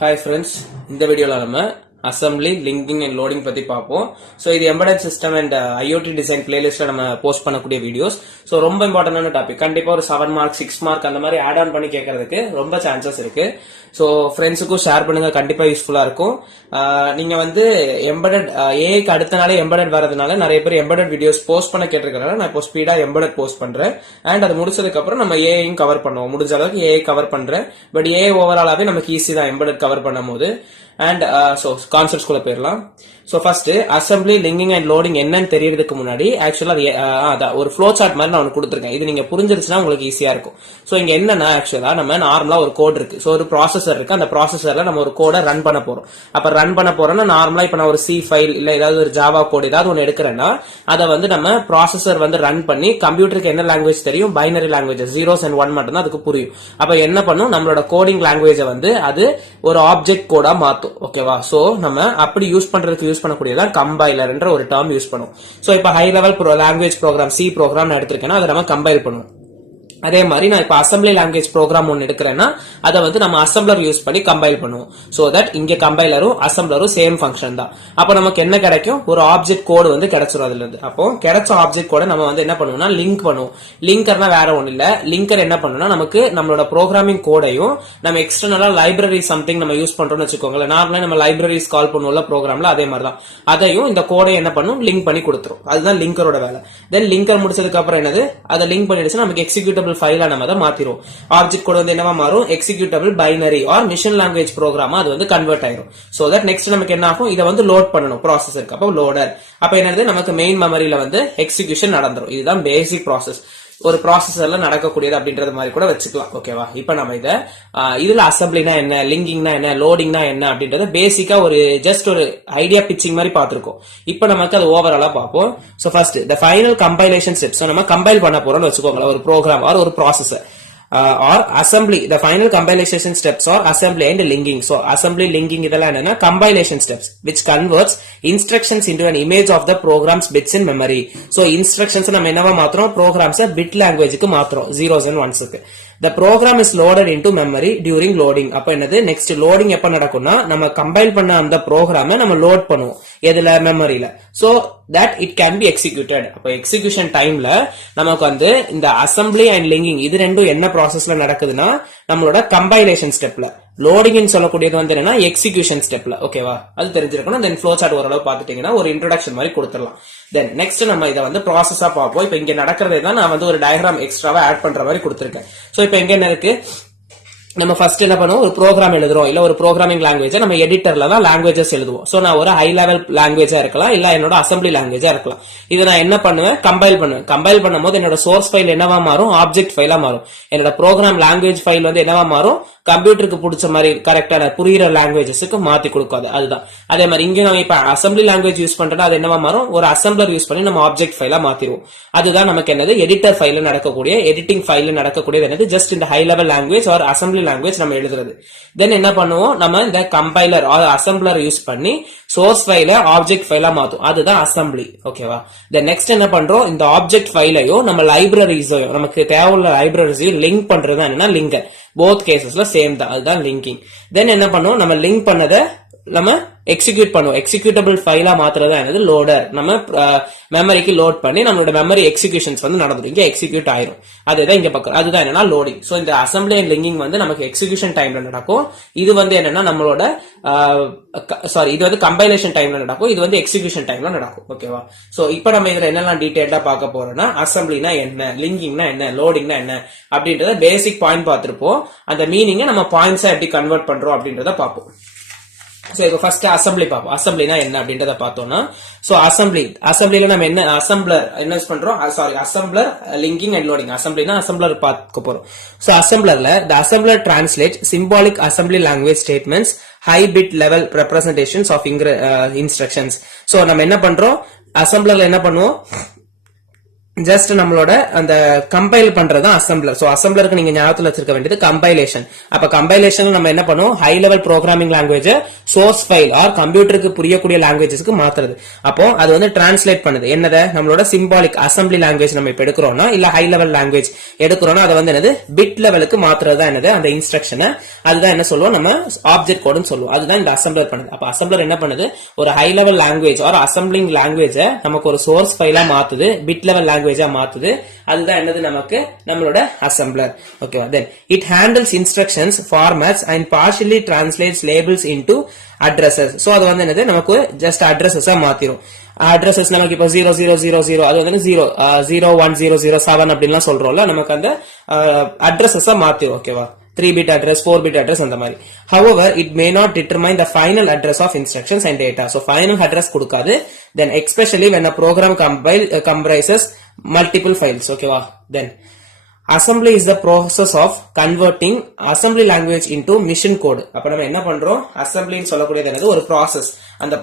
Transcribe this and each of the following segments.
Hi friends, இந்த வீடியோல நம்ம assembly, linking and loading பத்தி பார்ப்போம். So இது embedded system and IoT design playlistல நம்ம போஸ்ட் பண்ணக்கூடிய வீடியோஸ். So ரொம்ப இம்பார்ட்டன்டான டாபிக். கண்டிப்பா ஒரு 7 மார்க் 6 மார்க் அந்த மாதிரி ஆட் ஆன் பண்ணி கேட்கறதுக்கு ரொம்ப சான்சஸ் இருக்கு. ஸோ ஃப்ரெண்ட்ஸுக்கும் ஷேர் பண்ணுங்க, கண்டிப்பா யூஸ்ஃபுல்லா இருக்கும். நீங்க வந்து எம்பெடட் ஏஐக்கு அடுத்த நாளே எம்பெடட் வரதுனால நிறைய பேர் எம்பெடட் வீடியோஸ் போஸ்ட் பண்ண கேட்டிருக்கனால நான் இப்போ ஸ்பீடா எம்பெடட் போஸ்ட் பண்றேன். அண்ட் அது முடிச்சதுக்கு அப்புறம் நம்ம ஏஐயும் கவர் பண்ணுவோம். முடிஞ்ச அளவுக்கு ஏஐ கவர் பண்றேன். பட் ஏஐ ஓவராலாவே நமக்கு ஈஸி தான் எம்பெடட் கவர் பண்ணும் போது. அண்ட் ஸோ கான்செப்ட்ஸ் குள்ள போயிடலாம். So first assembly, linking and loading என்னன்னு தெரியறதுக்கு முன்னாடி ஆக்சுவலா ஒரு ஃப்ளோ சார்ட் மாதிரி நான் ஒன்று கொடுத்துருக்கேன். இது நீங்க புரிஞ்சிருச்சுன்னா உங்களுக்கு ஈஸியா இருக்கும். ஸோ இங்க என்னன்னா ஆக்சுவலா நம்ம நார்மலா ஒரு கோட் இருக்கு. ஸோ ஒரு ப்ராசஸர் இருக்கு. அந்த ப்ராசஸர்ல நம்ம ஒரு கோடை ரன் பண்ண போறோம். அப்ப ரன் பண்ண போறோம்னா நார்மலா இப்ப நான் ஒரு சி ஃபைல் இல்ல ஏதாவது ஒரு ஜாவா கோட் ஏதாவது ஒன்று எடுக்கிறேன்னா அதை வந்து நம்ம ப்ராசஸர் வந்து ரன் பண்ணி கம்ப்யூட்டருக்கு என்ன லாங்குவேஜ் தெரியும், பைனரி லாங்குவேஜ் 0s and 1 மட்டும் தான் அதுக்கு புரியும். அப்ப என்ன பண்ணும், நம்மளோட கோடிங் லாங்குவேஜ் வந்து அது ஒரு ஆப்ஜெக்ட் கோடா மாத்தும். ஓகேவா? சோ நம்ம அப்படி யூஸ் பண்றதுக்கு யூஸ் பண்ணக்கூடியதான் கம்பைலர் என்ற ஒரு டேர்ம் யூஸ் பண்ணுவோம். சோ இப்ப high level language program C program எடுத்திருக்கேன்னா அதை நம்ம கம்பைல் பண்ணுவோம். அதே மாதிரி நான் இப்ப அசம்பிளி லாங்குவேஜ் ப்ரோக்ராம் ஒன்னு எடுக்கிறேன்னா அதை வந்து நம்ம அசம்பிளர் யூஸ் பண்ணி கம்பைல் பண்ணுவோம். சோ தட் இங்க கம்பைலரும் அசம்பிளரும் சேம் ஃபங்க்ஷன் தான். அப்ப நமக்கு என்ன கிடைக்கும், ஒரு ஆப்ஜெக்ட் கோடு வந்து கிடைச்சிரும் அதுல இருந்து. அப்போ கிடைச்ச ஆப்ஜெக்ட் கோட நம்ம வந்து என்ன பண்ணுவோம்னா லிங்க் பண்ணுவோம். லிங்கர்னா வேற ஒண்ணு இல்ல, லிங்கர் என்ன பண்ணுவோம்னா நமக்கு நம்மளோட ப்ரோக்ராமிங் கோடையும் நம்ம எக்ஸ்டர்னலா லைப்ரரி சம்திங் நம்ம யூஸ் பண்றோம்னு வச்சுக்கோங்களேன். நார்மலா நம்ம லைப்ரரிஸ் கால் பண்ணுவோம்ல ப்ரோக்ராம்ல, அதே மாதிரி தான் அதையும் இந்த கோடை என்ன பண்ணும், லிங்க் பண்ணி கொடுத்துரும். அதுதான் லிங்கரோட வேலை. தென் லிங்கர் முடிச்சதுக்கு அப்புறம் என்னது, அதை லிங்க் பண்ணிடுச்சு நமக்கு எக்ஸிக்யூட்டபிள் ஃபைலா நம்ம அதை மாத்திரும். ஆப்ஜெக்ட் கோட் வந்து என்னவா மாறும், executable binary or machine language ப்ரோக்ராமா அது வந்து கன்வெர்ட் ஆயிரும். சோ தட் நெக்ஸ்ட் நமக்கு என்ன ஆகும், இதை வந்து லோட் பண்ணணும் ப்ராசஸருக்கு. அப்போ லோடர் அப்ப என்னது, நமக்கு மெயின் மெமரியில வந்து எக்ஸிகியூஷன் நடந்துரும். இதுதான் பேசிக் ப்ராசஸ், ஒரு ப்ராசஸர்ல நடக்கக்கூடியது அப்படின்றது மாதிரி கூட வச்சுக்கலாம். ஓகேவா? இப்ப நம்ம இதுல அசம்பிளினா என்ன, லிங்கிங்னா என்ன, லோடிங்னா என்ன அப்படின்றத பேசிக்கா ஒரு ஜஸ்ட் ஒரு ஐடியா பிச்சிங் மாதிரி பார்த்திருக்கோம். இப்ப நமக்கு அது ஓவராலா பார்ப்போம். So first the final compilation step. So நம்ம கம்பைல் பண்ண போறோம்னு வச்சுக்கோங்களேன் ஒரு ப்ரோக்ராம் ஆர் ஒரு processor. Or assembly, the final compilation steps are assembly and linking. So assembly, linking இதெல்லாம் என்னன்னா compilation steps which converts instructions into an image of the program's bits in memory. So instructions நம்ம என்னவா மாத்துறோம், programs bit languageக்கு மாத்துறோம் 0s and 1sக்கு. The program is loaded into memory during loading. அப்ப என்னது, next loading எப்ப நடக்கும்னா நம்ம compile பண்ண அந்த ப்ரோக்ராமை நம்ம லோட் பண்ணுவோம் எதுல, மெமரியில. So that it can be executed. அப்ப எக்ஸிகியூஷன் டைம்ல நமக்கு வந்து இந்த அசம்பிளி அண்ட் லிங்கிங் இது ரெண்டும் என்ன ப்ராசஸ்ல நடக்குதுன்னா நம்மளோட கம்பைலேஷன் ஸ்டெப்ல. லோடிங் சொல்லக்கூடியது வந்து என்னன்னா எக்ஸிகியூஷன் ஸ்டெப்ல. ஓகேவா? அது தெரிஞ்சிருக்கணும். தென் ஃப்ளோ சார்ட் ஓரளவு பாத்துட்டீங்கன்னா ஒரு இன்ட்ரோடக்ஷன் மாதிரி கொடுத்துடலாம். தென் நெக்ஸ்ட் நம்ம இதை வந்து ப்ராசஸா பார்ப்போம். இப்ப இங்க நடக்கிறதே தான் நான் வந்து ஒரு டயக்ராம் எக்ஸ்ட்ராவா ஆட் பண்ற மாதிரி கொடுத்திருக்கேன். சோ இப்ப இங்க என்ன இருக்கு, நம்ம ஃபர்ஸ்ட் என்ன பண்ணுவோம், ஒரு ப்ரோக்ராம் எழுதுறோம் இல்ல ஒரு ப்ரோக்ராமிங் லாங்குவேஜ் நம்ம எடிட்டர்ல தான் லாங்குவேஜஸ் எழுதுவோம். சோ நான் ஒரு ஹை லெவல் லாங்குவேஜா இருக்கலாம் இல்ல என்னோட அசம்பிளி லாங்குவேஜா இருக்கலாம். இதை நான் என்ன பண்ணுவேன், கம்பைல் பண்ணுவேன். கம்பைல் பண்ணும்போது என்னோட சோர்ஸ் ஃபைல் என்னவா மாறும், ஆப்ஜெக்ட் ஃபைலா மாறும். என்னோட ப்ரோக்ராம் லாங்குவேஜ் ஃபைல் வந்து என்னவா மாறும், கம்ப்யூட்டருக்கு பிடிச்ச மாதிரி கரெக்டான புரியுற லாங்குவேஜஸ்க்கு மாத்தி கொடுக்காது. அதுதான் அதே மாதிரி இங்க நம்ம இப்ப அசம்பிளி லாங்குவேஜ் யூஸ் பண்றோம்னா அது என்னவா மாறும், ஒரு அசம்பிளர் யூஸ் பண்ணி நம்ம ஆப்ஜெக்ட் ஃபைலா மாத்திடுவோம். அதுதான் நமக்கு என்னது, எடிட்டர் ஃபைல நடக்கக்கூடிய எடிட்டிங் ஃபைல நடக்கக்கூடியது என்னது, ஜஸ்ட் இந்த high level language or assembly language நம்ம எழுதுறது. தென் என்ன பண்ணுவோம், நம்ம இந்த கம்பைலர் ஆர் அசம்பிளர் யூஸ் பண்ணி சோர்ஸ் ஃபைல ஆப்ஜெக்ட் ஃபைலா மாத்தும். அதுதான் அசம்பிளி. ஓகேவா? தென் நெக்ஸ்ட் என்ன பண்றோம், இந்த ஆப்ஜெக்ட் ஃபைலையோ நம்ம லைப்ரரிஸையோ நமக்கு தேவையுள்ள லைப்ரரிஸையும் லிங்க் பண்றது என்னன்னா லிங்கர். போத் கேசஸ்ல சேம் தான், அதுதான் லிங்கிங். தென் என்ன பண்ணுவோம், நம்ம லிங்க் பண்ணதை நம்ம எக்ஸிக்யூட் பண்ணுவோம். எக்ஸிக்யூட்டபிள் ஃபைலா மாத்திரதான் என்னது, லோடர். நம்ம மெமரிக்கு லோட் பண்ணி நம்மளோட மெமரி எக்ஸிகியூஷன்ஸ் வந்து நடந்துடும், இங்க எக்ஸிக்யூட் ஆயிரும். அதுதான் இங்க பக்கம், அதுதான் என்னன்னா லோடிங். சோ இந்த அசம்பிளி அண்ட் லிங்கிங் வந்து நமக்கு எக்ஸிகியூஷன் டைம்ல நடக்கும். இது வந்து என்னன்னா நம்மளோட இது வந்து கம்பைலேஷன் டைம்ல நடக்கும், இது வந்து எக்ஸிகியூஷன் டைம்ல நடக்கும். ஓகேவா? சோ இப்போ நம்ம இதுல என்னெல்லாம் டீடைலா பார்க்க போறோம்னா அசம்பிளினா என்ன, லிங்கிங்னா என்ன, லோடிங்னா என்ன அப்படின்றத பேசிக் பாயிண்ட் பார்த்திருப்போம். அந்த மீனிங்கை நம்ம பாயிண்ட்ஸா எப்படி கன்வெர்ட் பண்றோம் அப்படின்றத பார்ப்போம். சோ இப்போ ஃபர்ஸ்ட் அசம்பிளி பார்ப்போம். அசம்பிளினா என்ன அப்படின்றத பார்த்தோம்னா, சோ அசம்பிளில நம்ம என்ன அசம்பிளர் என்ன யூஸ் பண்றோம், அசம்பிளர், லிங்கிங் அண்ட் லோடிங். அசம்பிளினா அசம்பிளர் பார்க்க போறோம். சோ அசம்பிளர்ல the assembler translates symbolic assembly language statements high bit level representations of instructions. So நம்ம என்ன பண்றோம், அசம்பிளர்ல என்ன பண்ணுவோம், ஜஸ்ட் நம்மளோட அந்த கம்பைல் பண்றது அசம்பிளர். சோ அசம்பிளருக்கு நீங்க ஞாபகத்துல வச்சிருக்க வேண்டியது கம்பைலேஷன். அப்ப கம்பைலேஷன் நம்ம என்ன பண்ணுவோம், high level programming language source file or கம்ப்யூட்டருக்கு புரியக்கூடிய லாங்குவேஜஸ்க்கு மாத்துறது. அப்போ அது வந்து டிரான்ஸ்லேட் பண்ணுது என்னத நம்மளோட சிம்பாலிக் அசம்பிளி லாங்குவேஜ் நம்ம இப்ப எடுக்கிறோம்னா இல்ல ஹை லெவல் லாங்குவேஜ் எடுக்கிறோம்னா அதை வந்து என்னது பிட் லெவலுக்கு மாத்துறது தான் என்னது அந்த இன்ஸ்ட்ரக்ஷனை. அதுதான் என்ன சொல்லுவோம் நம்ம ஆப்ஜெக்ட் கோட்னு சொல்லுவோம். அதுதான் இந்த அசம்பிளர் பண்ணுது. அப்ப அசம்பிளர் என்ன பண்ணுது, ஒரு high level language or assembling language நமக்கு ஒரு சோர்ஸ் ஃபைலா மாத்துது, பிட் லெவல் லாங்குவேஜா மாத்துது. அதுதான் என்னது நமக்கு நம்மளோட அசம்பிளர். ஓகேவா? Then it handles instructions, formats and partially translates labels into addresses. So அது வந்து என்னது நமக்கு ஜஸ்ட் அட்ரஸஸா மாத்திரும். அட்ரஸஸ் நமக்கு இப்போ 0000 அது வந்து 01007 அப்படின்லாம் சொல்றோம்ல, நமக்கு அந்த அட்ரஸஸா மாத்திரும். ஓகேவா? 3-bit address, 4-bit address அந்த மாதிரி. However, it may not determine the final address of instructions and data. So final address கொடுக்காது. Then especially when a program comprises multiple files. Okay வா? Then assembly is the process of converting assembly language into machine code. அப்ப நம்ம என்ன பண்றோம், assembly ன்னு சொல்லக்கூடியது என்னது ஒரு process. அந்த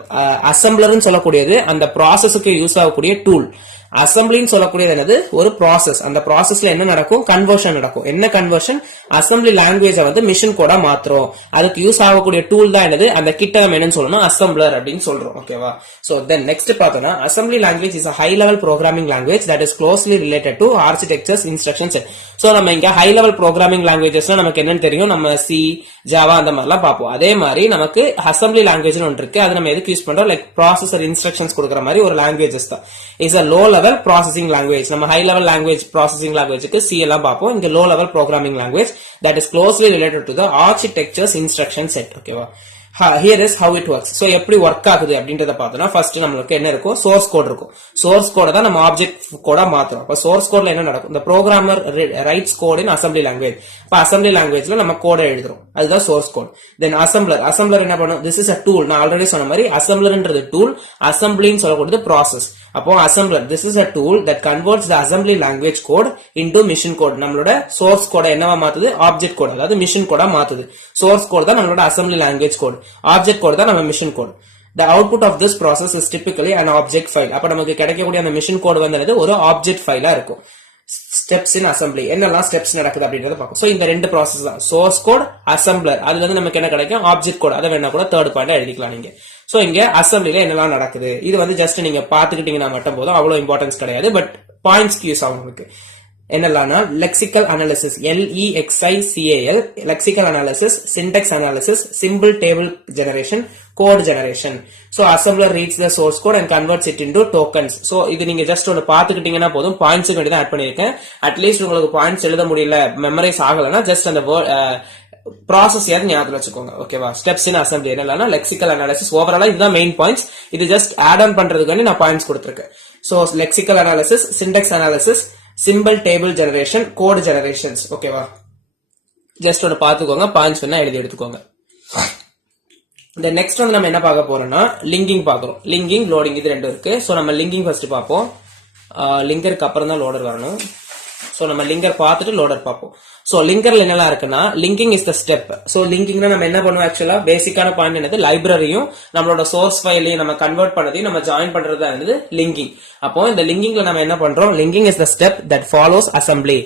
assembler ன்னு சொல்லக்கூடியது அந்த processக்கு யூஸ் ஆகக்கூடிய டூல். அசம்பிளின்னு சொல்லக்கூடியது என்னது ஒரு ப்ராசஸ். அந்த ப்ராசஸ்ல என்ன நடக்கும், கன்வர்ஷன் நடக்கும். என்ன கன்வர்ஷன், அசம்பிளி லாங்குவேஜ் வந்து மிஷின் கோடா மாத்துறோம். அதுக்கு யூஸ் ஆகக்கூடிய டூல் தான் என்னது அந்த கிட்ட நம்ம என்னன்னு சொல்லணும், அசம்பிளர் அப்படின்னு சொல்றோம். ஓகேவா? சோ தென் நெக்ஸ்ட் பார்த்தோம்னா assembly language is a high level programming language that is closely related to architectures instructions. So நம்ம இங்க ஹை லெவல் ப்ரோக்ராமிங் லாங்குவேஜஸ்னா நமக்கு என்னன்னு தெரியும், நம்ம சி, ஜாவா அந்த மாதிரிலாம் பார்ப்போம். அதே மாதிரி நமக்கு அசம்பிளி லாங்குவேஜ் ஒன்று இருக்கு. அது நம்ம எதுக்கு யூஸ் பண்றோம், லைக் ப்ராசஸர் இன்ஸ்ட்ரக்ஷன்ஸ் கொடுக்குற மாதிரி ஒரு லாங்குவேஜஸ் தான். Is a low level processing language. நம்ம high level language processing languageக்கு C எல்லாம் பார்ப்போம். இங்க low level programming language that is closely related to the architecture's instruction set. ஓகேவா? Here is how it works. So எப்படி work ஆகுது அப்படின்றத பார்த்தோம்னா first நம்மளுக்கு என்ன இருக்கும், சோர்ஸ் கோட் இருக்கும். சோர்ஸ் கோட தான் நம்ம ஆப்ஜெக்ட் கோடா மாத்துறோம். அப்ப சோர்ஸ் கோட்ல என்ன நடக்கும், the programmer writes code in assembly language. அப்ப அசம்பிளி லாங்குவேஜ்ல நம்ம கோட எழுதுறோம். அதுதான் சோர்ஸ் கோட். தென் அசம்பிளர் என்ன பண்ணும், this is a tool. நான் ஆல்ரெடி சொன்ன மாதிரி அசம்பிளர்ன்றது டூல், அசம்பிளின்னு சொல்லக்கூடியது ப்ராசஸ். அப்போ assembler this is a tool that converts the assembly language code into machine code. நம்மளோட சோர்ஸ் கோட என்னவா மாத்துது, ஆப்ஜெக்ட் கோட், அதாவது மிஷின் கோடா மாத்துது. சோர்ஸ் கோட் தான் நம்மளோட assembly language code, object code தான் நம்ம machine code. The output of this process is typically an object file. அப்ப நமக்கு கிடைக்கக்கூடிய அந்த மிஷின் கோட் வந்து ஒரு ஆப்ஜெக்ட் ஃபைலா இருக்கும். ஸ்டெப்ஸ் இன் அசம்பிளி, என்னெல்லாம் ஸ்டெப்ஸ் நடக்குது அப்படின்றத பார்க்கும். சோ இந்த ரெண்டு ப்ராசஸ் தான், சோர்ஸ் கோட், அசம்பிளர். அதுல இருந்து நமக்கு என்ன கிடைக்கும், ஆப்ஜெக்ட் கோட். அதை வேணா கூட தேர்ட் பாயிண்டா எழுதிக்கலாம் நீங்க. சோ இங்க அசம்பிளில என்னெல்லாம் நடக்குது இது வந்து ஜஸ்ட் நீங்க பாத்துக்கிட்டீங்கன்னா மட்டும் போதும், அவ்வளவு இம்பார்ட்டன்ஸ் கிடையாது. பட் பாயிண்ட்ஸ்க்கு யூஸ் ஆகும் உங்களுக்கு. என்னெல்லாம்னா lexical analysis, LEXICAL, lexical analysis, syntax analysis, simple table generation, code generation. So assembler reads the source code and converts it into tokens. So இது நீங்க ஜஸ்ட் ஒன்னு பாத்துக்கிட்டீங்கன்னா போதும், பாயிண்ட்ஸ் வேண்டி தான் ஆட் பண்ணிருக்கேன். அட்லீஸ்ட் உங்களுக்கு பாயிண்ட்ஸ் எழுத முடியல, மெமரைஸ் ஆகலன்னா ஜஸ்ட் அந்த ப்ராசஸ் யாவது ஞாபகம் வச்சுக்கோங்க. ஓகேவா? ஸ்டெப்ஸ் இன் அசம்பிளி என்னன்னா லெக்சிக்கல் அனாலிசிஸ். ஓவராலா இதுதான் மெயின் பாயிண்ட்ஸ். இது ஜஸ்ட் ஆட் ஆன் பண்றதுக்கு நான் பாயிண்ட்ஸ் கொடுத்திருக்கேன். So lexical analysis, syntax analysis, simple table generation, code generations. ஓகேவா? ஜஸ்ட் ஒன்னு பாத்துக்கோங்க, பாயிண்ட்ஸ் வேணா எழுதி எடுத்துக்கோங்க. இந்த நெக்ஸ்ட் வந்து நம்ம என்ன பார்க்க போறோம்னா லிங்கிங் பாக்குறோம். லிங்கிங், லோடிங் இது ரெண்டும் இருக்கு. சோ நம்ம லிங்கிங் ஃபர்ஸ்ட் பார்ப்போம். லிங்கருக்கு அப்புறம் தான் லோடர் வரணும். சோ நம்ம லிங்கர் பார்த்துட்டு லோடர் பார்ப்போம். சோ லிங்கர்ல என்னெல்லாம் இருக்குன்னா linking is the step. So லிங்கிங்னா நம்ம என்ன பண்ணுவோம், ஆக்சுவலா பேசிக்கான பாயிண்ட் என்னது, லைப்ரரியும் நம்மளோட சோர்ஸ் ஃபைலையும் நம்ம கன்வெர்ட் பண்ணதையும் நம்ம ஜாயின் பண்றது என்னது லிங்கிங். அப்போ இந்த லிங்கிங்ல நம்ம என்ன பண்றோம், linking is the step that follows assembly.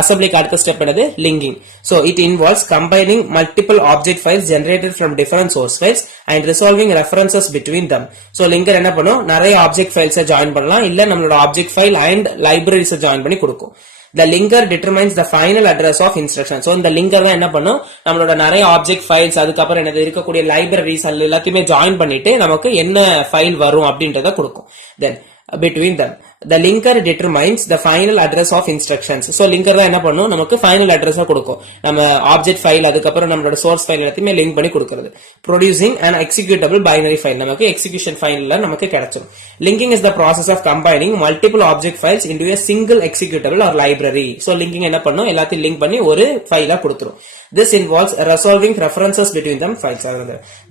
அசம்பிளிக்கு அடுத்த ஸ்டெப் என்னது, linking. So it involves combining multiple object files generated from different source files and resolving references between them. So linker என்ன பண்ணும், நிறைய ஆப்ஜெக்ட் ஃபைல்ஸை ஜாயின் பண்ணலாம், இல்ல நம்மளோட ஆப்ஜெக்ட் ஃபைல் அண்ட் லைப்ரரிஸை ஜாயின் பண்ணி கொடுக்கும். The linker determines the final address of instruction. So இந்த லிங்கர் தான் என்ன பண்ணும், நம்மளோட நிறைய ஆப்ஜெக்ட் ஃபைல்ஸ் அதுக்கப்புறம் என்னது இருக்கக்கூடிய லைப்ரரிஸ் எல்லாத்தையுமே ஜாயின் பண்ணிட்டு நமக்கு என்ன ஃபைல் வரும் அப்படின்றத கொடுக்கும். Then between them the linker determines the final address of instructions. So linker தான் என்ன பண்ணும், நமக்கு final address கொடுக்கும். நம்ம ஆப்ஜெக்ட் ஃபைல் அதுக்கப்புறம் நம்மளோட சோர்ஸ் ஃபைல் எல்லாத்தையுமே லிங்க் பண்ணி கொடுக்கிறது. producing an executable binary file, நமக்கு எக்ஸிகியூஷன் ஃபைல்ல நமக்கு கிடைச்சிரும். linking is the process of combining multiple object files into a single executable or library. So linking என்ன பண்ணும், எல்லாத்தையும் லிங்க் பண்ணி ஒரு ஃபைலா கொடுத்துரும். This involves resolving references between them files.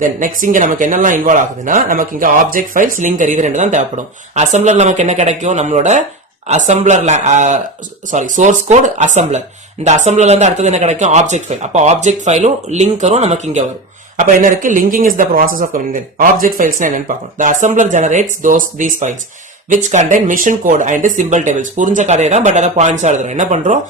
Then next இங்க நமக்கு என்னெல்லாம் இன்வால்வ் ஆகுதுன்னா, நமக்கு இங்க ஆப்ஜெக்ட் ஃபைல்ஸ், லிங்கர் இது ரெண்டு தான் தேவைப்படும். அசம்பிளர் நமக்கு என்ன கிடைக்கும், நம்மளோட அசம்பிளர் சோர்ஸ் கோட் அசம்பிளர். இந்த அசம்பிளர்ல இருந்து அடுத்தது என்ன கிடைக்கும், ஆப்ஜெக்ட் ஃபைல். அப்ப ஆப்ஜெக்ட் ஃபைலும் லிங்கரும் நமக்கு இங்க வரும். அப்ப என்ன இருக்கு, linking is the process of combining. Object files என்னன்னு பார்க்கணும். The assembler generates these files which contain mission code and symbol tables. புரிஞ்ச கதை தான், பட் அத பாயிண்ட்ஸ் எழுதுறோம். என்ன பண்றோம்,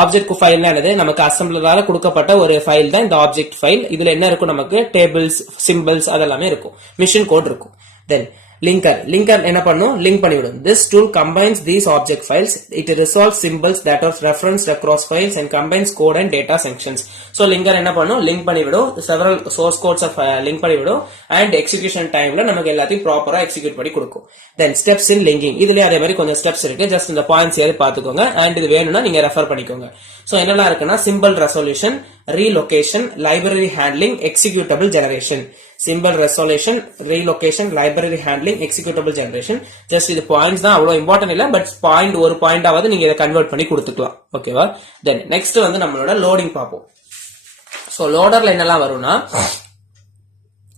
ஆப்ஜெக்ட் ஃபைல் என்னது, நமக்கு அசெம்பிளரால கொடுக்கப்பட்ட ஒரு ஃபைல் தான் இந்த ஆப்ஜெக்ட் ஃபைல். இதுல என்ன இருக்கும், நமக்கு டேபிள்ஸ், சிம்பிள்ஸ் அதெல்லாமே இருக்கும், மிஷன் கோட் இருக்கும். தென் linker என்ன பண்ணும், லிங்க் பண்ணிவிடும். This tool combines these object files. It resolves symbols that are referenced across files and combines code and data sections. So linker என்ன பண்ணும், லிங்க் பண்ணிவிடும், several source codes of link பண்ணிவிடும், and execution timeல நமக்கு எல்லாத்தையும் ப்ராப்பரா execute பண்ணி கொடுக்கும். Then steps in linking, இதுலயே அதே மாதிரி கொஞ்சம் ஸ்டெப்ஸ் இருக்கு, ஜஸ்ட் இந்த பாயிண்ட்ஸ் ஏறி பாத்துக்கோங்க, and இது வேணும்னா நீங்க ரெஃபர் பண்ணிக்கோங்க. சோ என்னெல்லாம் இருக்குன்னா, simple resolution, relocation, library handling, executable generation. Simple resolution, relocation, library handling, executable generation. Just இது பாயிண்ட்ஸ் தான், அவ்வளவு இம்பார்ட்டன்ட் இல்ல, பட் பாயிண்ட் ஒரு பாயிண்டாவது நீங்க இதை கன்வெர்ட் பண்ணி கொடுத்துக்கலாம். ஓகேவா? தென் நெக்ஸ்ட் வந்து நம்மளோட லோடிங் பார்ப்போம். சோ லோடர்ல என்னெல்லாம் வரும்னா,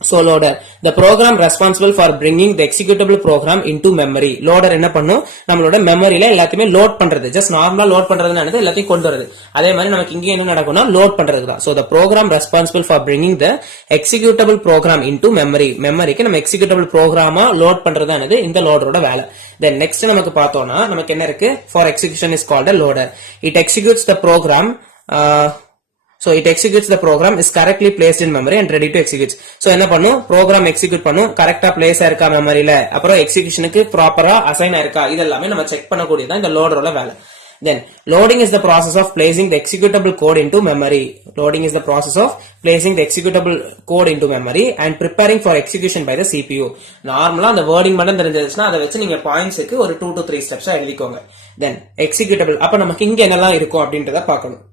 So loader, the program responsible for bringing the executable program into memory. Loader என்ன பண்ணும், நம்மளோட மெமரியில எல்லாத்தையுமே லோட் பண்றது, ஜஸ்ட் நார்மலா லோட் பண்றதுன்னு எல்லாத்தையும் கொண்டு வருது. அதே மாதிரி நமக்கு இங்க என்ன நடக்கும்னா, லோட் பண்றது தான். So the program responsible for bringing the executable program into memory. மெமரிக்கு நம்ம எக்ஸிக்யூட்டபிள் ப்ரோக்ராமா லோட் பண்றதுன்னு இந்த லோடரோட வேலை. Then next நமக்கு பார்த்தோம்னா, நமக்கு என்ன இருக்கு, for execution is called a loader. It executes the program. So it executes the program is correctly placed in memory and ready to execute. So என்ன பண்ணும், program execute பண்ணும், கரெக்டா பிளேஸ் ஆயிருக்கா மெமரியில, அப்புறம் எக்ஸிகியூஷனுக்கு ப்ராப்பரா அசைன் ஆயிருக்கா, இதெல்லாமே நம்ம செக் பண்ணக்கூடியதான் இந்த லோடரோட வேலை. Then loading is the process of placing the executable code into memory. Loading is the process of placing the executable code into memory and preparing for execution by the CPU. நார்மலா அந்த wording மட்டும் தெரிஞ்சதுன்னா அதை வச்சு நீங்க பாயிண்ட்ஸ்க்கு ஒரு 2 to 3 ஸ்டெப்ஸா எழுதிக்கோங்க. Then executable, அப்ப நமக்கு இங்க என்னெல்லாம் இருக்கும் அப்படின்றத பார்க்கணும்.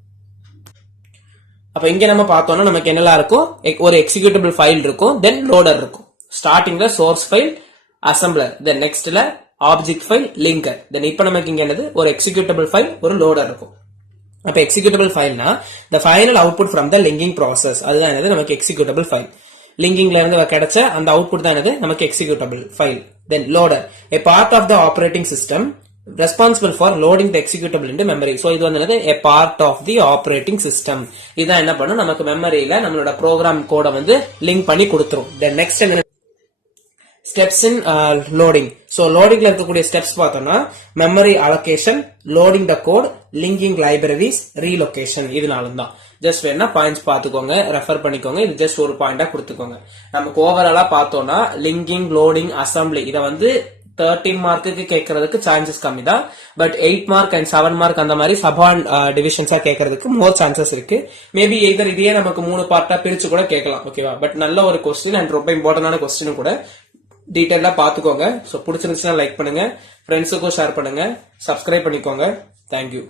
அப்ப இங்க நம்ம பார்த்தோம்னா நமக்கு என்னெல்லாம் இருக்கும், ஒரு எக்ஸிக்யூட்டபிள் ஃபைல் இருக்கும், தென் லோடர் இருக்கும். ஸ்டார்டிங்ல சோர்ஸ் ஃபைல், அசெம்பிளர், தென் நெக்ஸ்ட்ல ஆப்ஜெக்ட் ஃபைல், லிங்கர். தென் இப்ப நமக்கு இங்க என்னது, ஒரு எக்ஸிக்யூட்டபிள் ஃபைல், ஒரு லோடர் இருக்கும். அப்ப executable ஃபைல்னா the final output from the linking process, அதுதான் என்னது நமக்கு எக்ஸிக்யூட்டபிள் ஃபைல். லிங்கிங்ல இருந்து கிடைச்ச அந்த அவுட்புட் தான் என்னது நமக்கு executable file. Then loader, a part of the operating system responsible for loading the executable into memory. So இது வந்து a part of the operating system. இதான் என்ன பண்ணும், நமக்கு மெமரியில நம்மளோட ப்ரோக்ராம் கோட வந்து லிங்க் பண்ணி கொடுத்துரும். Then next என்ன, steps in loading. So loadingல இருக்கக்கூடிய ஸ்டெப்ஸ் பார்த்தோம்னா, memory allocation, loading the code, linking libraries, relocation. இதனாலும் தான் ஜஸ்ட் வேணா பாயிண்ட்ஸ் பாத்துக்கோங்க, ரெஃபர் பண்ணிக்கோங்க. இது ஜஸ்ட் ஒரு பாயிண்டா கொடுத்துக்கோங்க. நமக்கு ஓவராலா பார்த்தோம்னா, லிங்கிங், லோடிங், அசம்பிளி இத வந்து 13 மார்க்குக்கு கேட்கறதுக்கு சான்சஸ் கம்மி தான், பட் 8 மார்க் அண்ட் 7 மார்க் அந்த மாதிரி சபான் டிவிஷன்ஸா கேட்கறதுக்கு மோர் சான்சஸ் இருக்கு. மேபி எதர் இதையே நமக்கு 3 பார்ட்டா பிரிச்சு கூட கேட்கலாம். ஓகேவா? பட் நல்ல ஒரு கொஸ்டின் அண்ட் ரொம்ப இம்பார்ட்டன்டான கொஸ்டின் கூட, டீடைலா பாத்துக்கோங்க. சோ பிடிச்சிருந்துச்சுன்னா லைக் பண்ணுங்க, ஃப்ரெண்ட்ஸுக்கும் ஷேர் பண்ணுங்க, சப்ஸ்கிரைப் பண்ணிக்கோங்க. தேங்க்யூ.